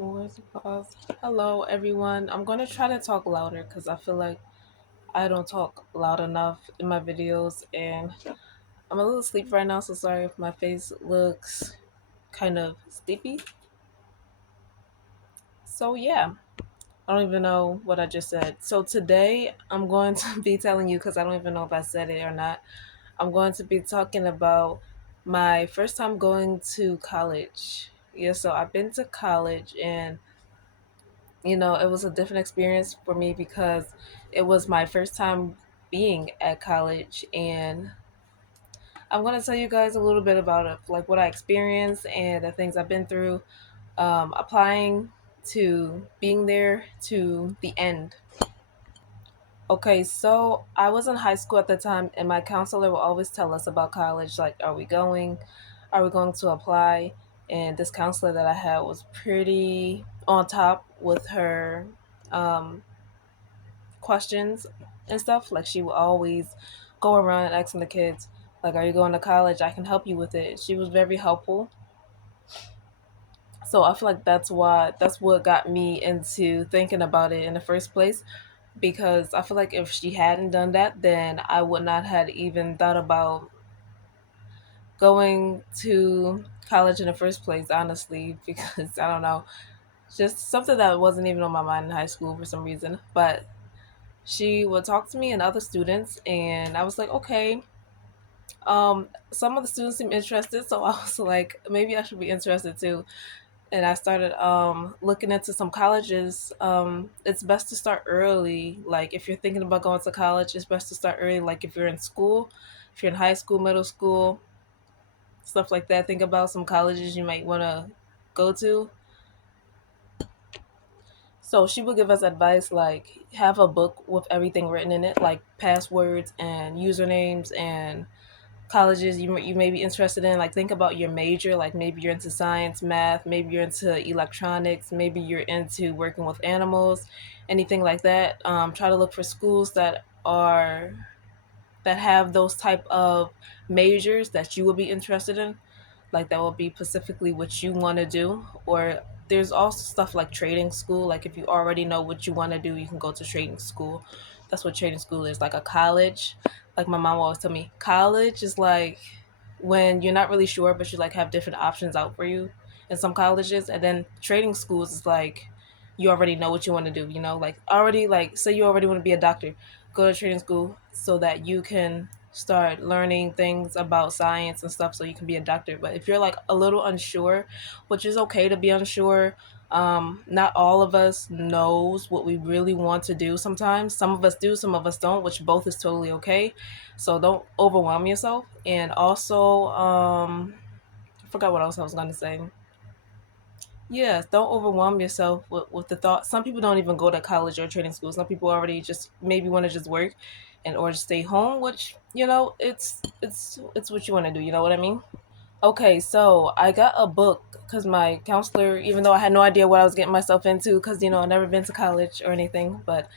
Where's the pause? Hello, everyone. I'm going to try to talk louder because I feel like I don't talk loud enough in my videos, and I'm a little sleepy right now, so sorry if my face looks kind of sleepy. So, yeah, I don't even know what I just said. So, today I'm going to be telling you because I don't even know if I said it or not. I'm going to be talking about my first time going to college. Yeah, so I've been to college and it was a different experience for me because it was my first time being at college. And I'm going to tell you guys a little bit about it, like what I experienced and the things I've been through, applying to being there to the end. Okay, so I was in high school at the time, and my counselor will always tell us about college, like, are we going? Are we going to apply? And this counselor that I had was pretty on top with her um, questions and stuff. Like she would always go around asking the kids, like, "Are you going to college? I can help you with it." She was very helpful. So I feel like that's what got me into thinking about it in the first place. Because I feel like if she hadn't done that, then I would not have even thought about going to college in the first place. Honestly, because I don't know, just something that wasn't even on my mind in high school for some reason. But she would talk to me and other students, and I was like, okay. Some of the students seemed interested, so I was like, maybe I should be interested too. And I started looking into some colleges. It's best to start early. Like if you're thinking about going to college, it's best to start early. Like if you're in school, if you're in high school, middle school, stuff like that. Think about some colleges you might want to go to. So she would give us advice like have a book with everything written in it, like passwords and usernames and colleges you may be interested in. Like think about your major, like maybe you're into science, math, maybe you're into electronics, maybe you're into working with animals, anything like that. Try to look for schools that have those type of majors that you would be interested in, like that will be specifically what you want to do. Or there's also stuff like trading school. Like if you already know what you want to do, you can go to trading school. That's what trading school is, like a college. Like my mom always tell me, college is like when you're not really sure but you like have different options out for you in some colleges. And then trading schools is like you already know what you want to do, like already, like say you already want to be a doctor, go to trading school so that you can start learning things about science and stuff so you can be a doctor. But if you're like a little unsure, which is okay to be unsure, not all of us knows what we really want to do. Sometimes some of us do, some of us don't, which both is totally okay. So don't overwhelm yourself. And also I forgot what else I was going to say. Yes, don't overwhelm yourself with the thought. Some people don't even go to college or training school. Some people already just maybe want to just work and or just stay home, which it's what you want to do. You know what I mean? Okay, so I got a book because my counselor, even though I had no idea what I was getting myself into, because I never been to college or anything, but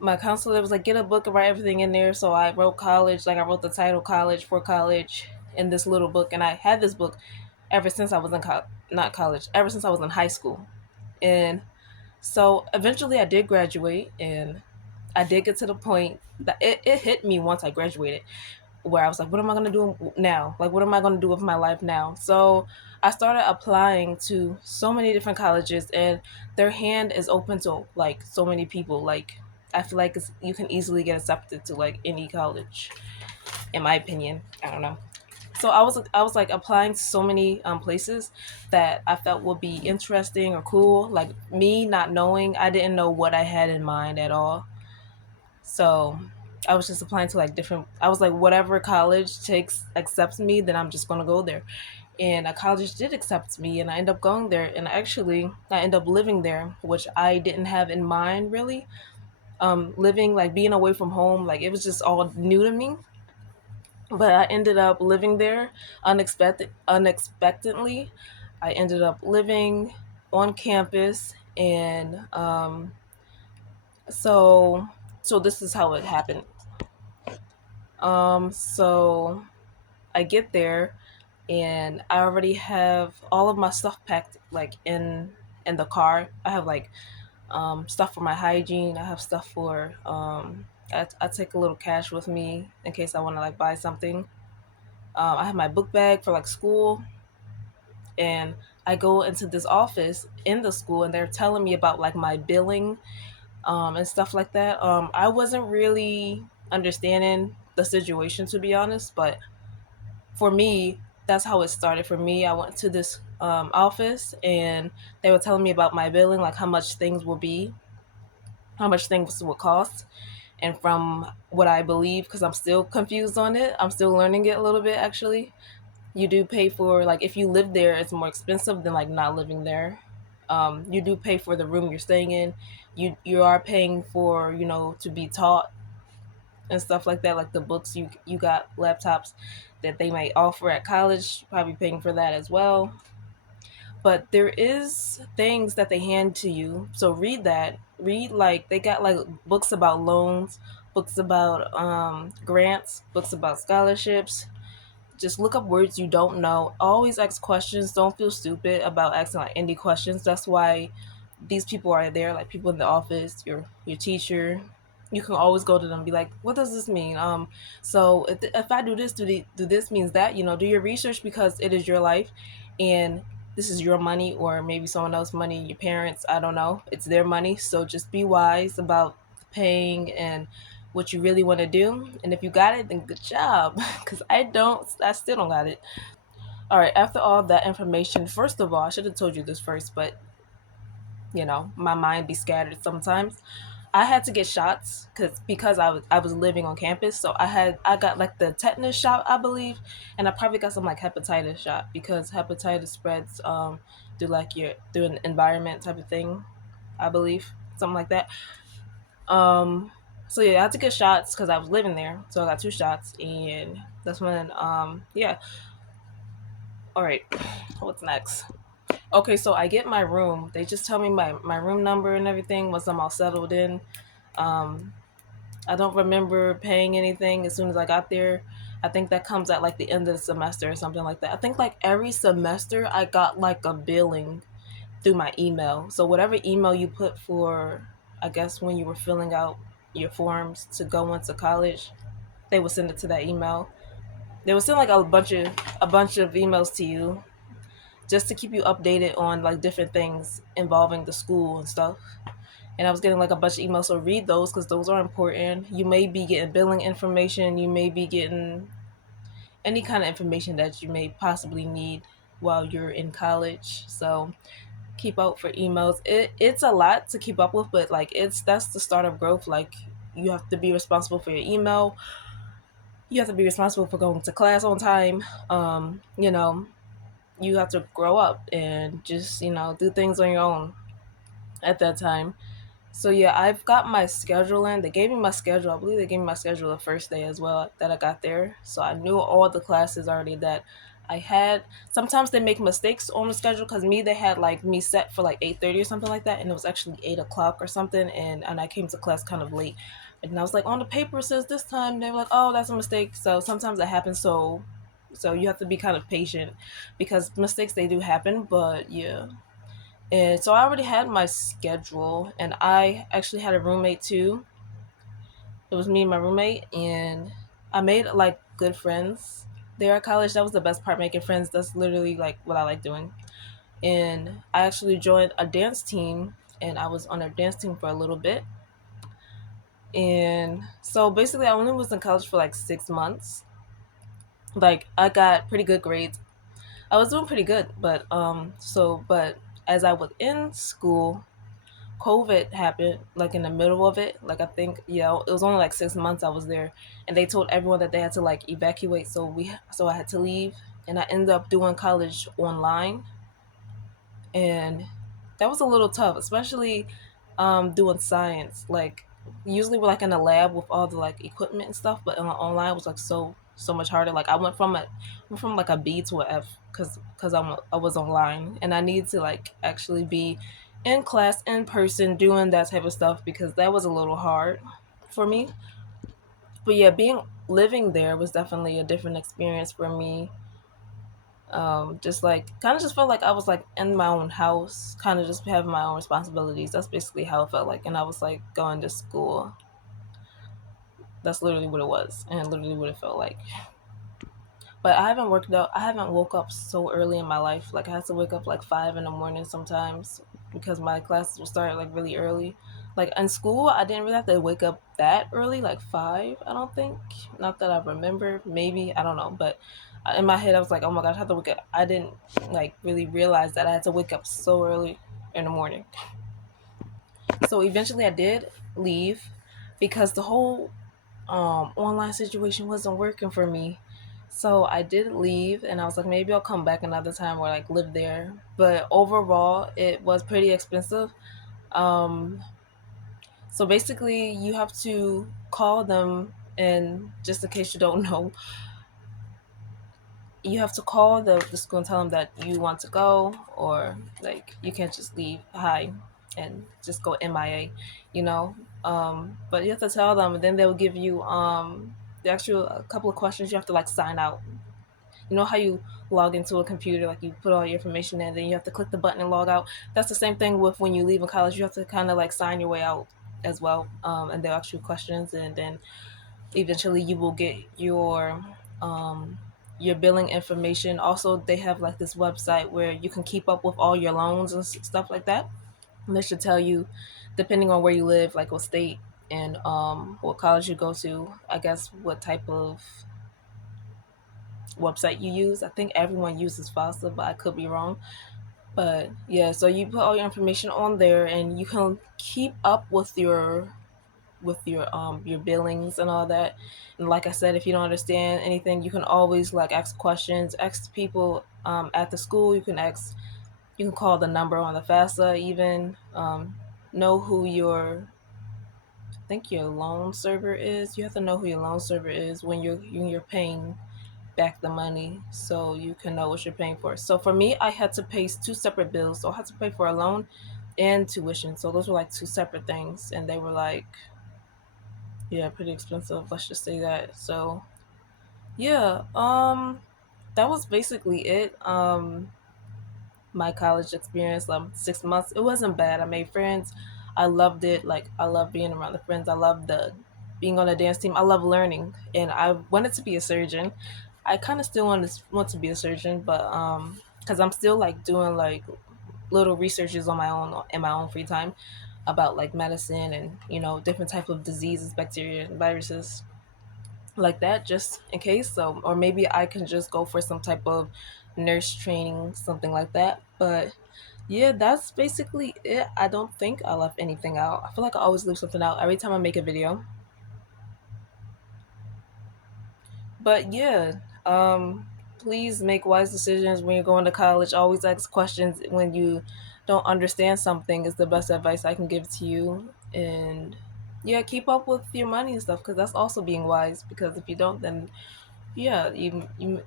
my counselor was like, get a book and write everything in there. So I wrote college, like I wrote the title college for college in this little book, and I had this book ever since I was in not college, ever since I was in high school. And so eventually I did graduate, and I did get to the point that it hit me once I graduated where I was like, what am I going to do now? Like, what am I going to do with my life now? So I started applying to so many different colleges, and their hand is open to like so many people. Like, I feel like you can easily get accepted to like any college, in my opinion. I don't know. So I was like applying to so many places that I felt would be interesting or cool. Like me not knowing, I didn't know what I had in mind at all. So I was just applying to like different. I was like, whatever college takes accepts me, then I'm just gonna go there. And a college did accept me, and I ended up going there. And actually, I ended up living there, which I didn't have in mind really. Living like being away from home, like it was just all new to me. But I ended up living there unexpectedly. I ended up living on campus, and so so this is how it happened. So I get there and I already have all of my stuff packed like in the car. I have like stuff for my hygiene. I have stuff for I take a little cash with me in case I want to like buy something. I have my book bag for like school, and I go into this office in the school, and they're telling me about like my billing and stuff like that. I wasn't really understanding the situation, to be honest, but for me, that's how it started. For me, I went to this office, and they were telling me about my billing, like how much things will be, how much things will cost. And from what I believe, because I'm still confused on it, I'm still learning it a little bit actually. You do pay for, like, if you live there, it's more expensive than like not living there. You do pay for the room you're staying in. You are paying for, to be taught and stuff like that, like the books you got, laptops that they might offer at college, probably paying for that as well. But there is things that they hand to you, so read that. Read, like, they got like books about loans, books about grants, books about scholarships. Just look up words you don't know. Always ask questions. Don't feel stupid about asking like any questions. That's why these people are there, like people in the office, your teacher. You can always go to them and be like, what does this mean? So if I do this, do this means that, do your research, because it is your life, and this is your money, or maybe someone else's money, your parents, I don't know. It's their money. So just be wise about paying and what you really want to do. And if you got it, then good job. Because I still don't got it. All right, after all that information, first of all, I should have told you this first, but my mind be scattered sometimes. I had to get shots because I was living on campus, so I got like the tetanus shot, I believe, and I probably got some like hepatitis shot, because hepatitis spreads through an environment type of thing, I believe, something like that. Um, so yeah, I had to get shots because I was living there, so I got two shots, and that's when yeah. All right, what's next? Okay, so I get my room. They just tell me my room number and everything once I'm all settled in. Um, I don't remember paying anything as soon as I got there. I think that comes at like the end of the semester or something like that. I think like every semester I got like a billing through my email. So whatever email you put for, I guess when you were filling out your forms to go into college, they would send it to that email. They would send like a bunch of emails to you just to keep you updated on like different things involving the school and stuff. And I was getting like a bunch of emails, so read those because those are important. You may be getting billing information, you may be getting any kind of information that you may possibly need while you're in college. So keep out for emails. It's a lot to keep up with, but like that's the start of growth. Like, you have to be responsible for your email. You have to be responsible for going to class on time. You have to grow up and just, do things on your own at that time. So yeah, I've got my schedule in. They gave me my schedule. I believe they gave me my schedule the first day as well that I got there. So I knew all the classes already that I had. Sometimes they make mistakes on the schedule, because they had like me set for like 8:30 or something like that, and it was actually 8 o'clock or something, and I came to class kind of late, and I was like, on the paper it says this time. They were like, oh, that's a mistake. So sometimes that happens. So you have to be kind of patient, because mistakes, they do happen. But yeah. And so I already had my schedule, and I actually had a roommate too. It was me and my roommate, and I made like good friends there at college. That was the best part, making friends. That's literally like what I like doing. And I actually joined a dance team, and I was on a dance team for a little bit. And so basically, I only was in college for like 6 months. Like, I got pretty good grades. I was doing pretty good, but as I was in school, COVID happened, like in the middle of it. Like, I think, it was only like 6 months I was there, and they told everyone that they had to like evacuate. So I had to leave, and I ended up doing college online, and that was a little tough, especially doing science. Like, usually we're like in a lab with all the like equipment and stuff, but online was like so much harder. Like, I went from like a B to a F because I was online, and I needed to like actually be in class in person doing that type of stuff, because that was a little hard for me. But yeah, being living there was definitely a different experience for me. Just like kind of just felt like I was like in my own house, kind of just having my own responsibilities. That's basically how it felt like, and I was like going to school. That's literally what it was, and literally what it felt like. But I haven't worked out. I haven't woke up so early in my life. Like I had to wake up like 5 in the morning sometimes because my classes would start like really early. Like in school, I didn't really have to wake up that early, like 5. I don't think. Not that I remember. Maybe I don't know. But in my head, I was like, oh my gosh, I have to wake up. I didn't like really realize that I had to wake up so early in the morning. So eventually, I did leave because the whole online situation wasn't working for me. So I did leave and I was like, maybe I'll come back another time or like live there. But overall, it was pretty expensive. Um, so basically, you have to call them, and just in case you don't know, you have to call the school and tell them that you want to go, or like you can't just leave hi and just go MIA, you know. But you have to tell them, and then they'll give you the actual a couple of questions you have to like sign out. You know how you log into a computer, like you put all your information in, then you have to click the button and log out. That's the same thing with when you leave in college. You have to kind of like sign your way out as well, and they'll ask you questions, and then eventually you will get um, your billing information. Also, they have like this website where you can keep up with all your loans and stuff like that. And they should tell you, depending on where you live, like what state and what college you go to, I guess what type of website you use. I think everyone uses FAFSA, but I could be wrong. But yeah, so you put all your information on there, and you can keep up with your billings and all that. And like I said, if you don't understand anything, you can always like ask questions, ask people at the school. You can call the number on the FAFSA even. Know who your I think your loan server is. You have to know who your loan server is when you're paying back the money, so you can know what you're paying for. So for me, I had to pay two separate bills. So I had to pay for a loan and tuition. So those were like two separate things, and they were like, yeah, pretty expensive. Let's just say that. So yeah, that was basically it. My college experience, 6 months. It wasn't bad. I made friends. I loved it. Like I love being around the friends. I love the being on a dance team. I love learning, and I wanted to be a surgeon. I kind of still want to be a surgeon, but because I'm still like doing like little researches on my own in my own free time about like medicine and different type of diseases, bacteria, and viruses like that, just in case. So, or maybe I can just go for some type of nurse training, something like that. But yeah, that's basically it. I don't think I left anything out. I feel like I always leave something out every time I make a video. But yeah, please make wise decisions when you're going to college. Always ask questions when you don't understand something, is the best advice I can give to you. And yeah, keep up with your money and stuff, because that's also being wise. Because if you don't, then yeah,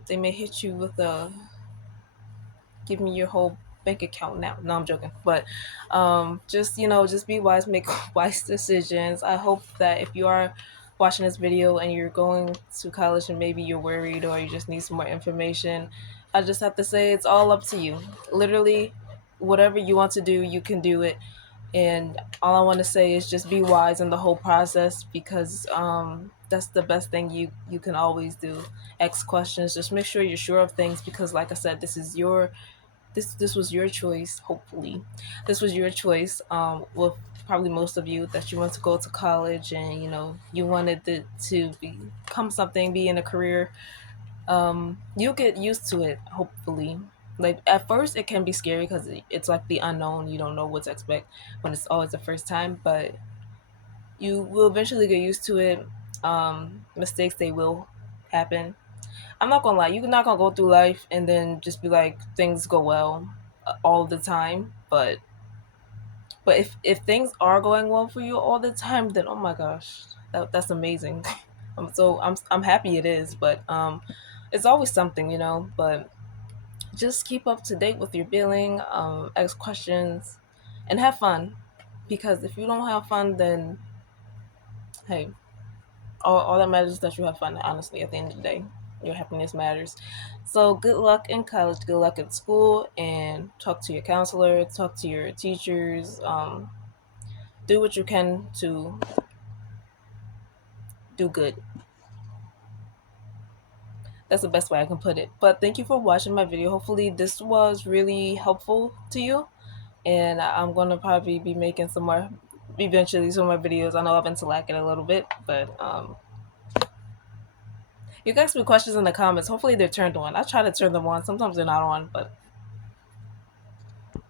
they may hit you with a give me your whole bank account now. No, I'm joking. But just just be wise, make wise decisions. I hope that if you are watching this video and you're going to college and maybe you're worried or you just need some more information, I just have to say it's all up to you. Literally, whatever you want to do, you can do it. And all I want to say is just be wise in the whole process, because that's the best thing you can always do. Ask questions. Just make sure you're sure of things, because like I said, this was your choice. Hopefully this was your choice, with probably most of you, that you want to go to college, and you wanted to become something, be in a career. You'll get used to it, hopefully. Like at first it can be scary because it's like the unknown. You don't know what to expect when it's always the first time, but you will eventually get used to it. Mistakes, they will happen. I'm not gonna lie, you're not gonna go through life and then just be like things go well all the time. But if things are going well for you all the time, then oh my gosh, that's amazing. I'm happy it is, but it's always something, But just keep up to date with your billing, ask questions, and have fun. Because if you don't have fun, then, hey, all that matters is that you have fun, honestly, at the end of the day. Your happiness matters. So good luck in college, good luck at school, and talk to your counselor, talk to your teachers. Do what you can to do good. That's the best way I can put it. But thank you for watching my video. Hopefully this was really helpful to you. And I'm gonna probably be making some more eventually some more videos. I know I've been slacking a little bit, but you guys put questions in the comments. Hopefully they're turned on. I try to turn them on. Sometimes they're not on, but